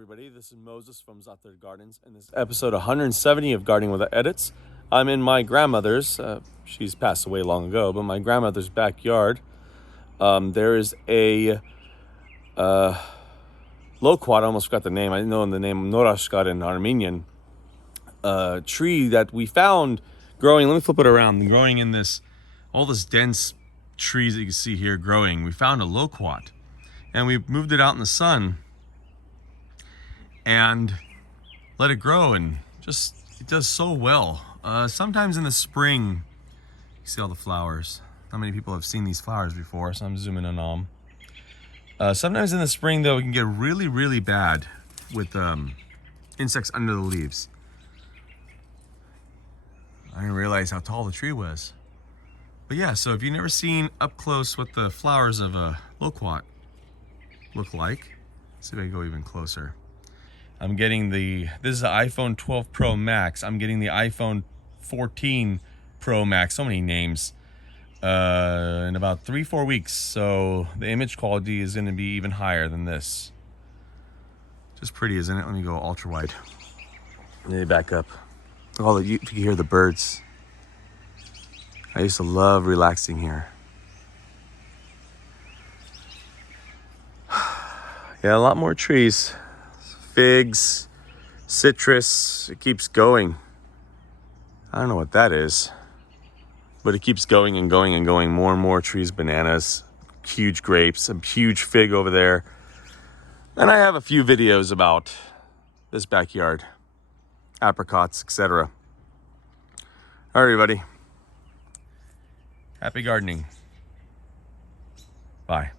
everybody. This is Moses from Zother Gardens, and this is episode 170 of Gardening Without Edits. I'm in my grandmother's, she's passed away long ago, but my grandmother's backyard. There is a Loquat, I almost forgot the name, I didn't know the name, Norashkar in Armenian, tree that we found growing, let me flip it around, growing in this, all this dense trees that you can see here growing. We found a Loquat, and we moved it out in the sun and let it grow, and just it does so well. Sometimes in the spring, you see all the flowers. Not many people have seen these flowers before, so I'm zooming in on them. Sometimes in the spring, though, it can get really, really bad with insects under the leaves. I didn't realize how tall the tree was. But yeah, so if you've never seen up close what the flowers of a Loquat look like, let's see if I can go even closer. I'm getting this is the iPhone 12 Pro Max. I'm getting the iPhone 14 Pro Max, so many names, in about 3-4 weeks. So the image quality is gonna be even higher than this. Just pretty, isn't it? Let me go ultra wide. Let me back up. You can hear the birds. I used to love relaxing here. Yeah, a lot more trees. Figs, citrus, it keeps going. I don't know what that is, but it keeps going and going and going. More and more trees, bananas, huge grapes, a huge fig over there. And I have a few videos about this backyard, apricots, etc. All right, everybody. Happy gardening. Bye.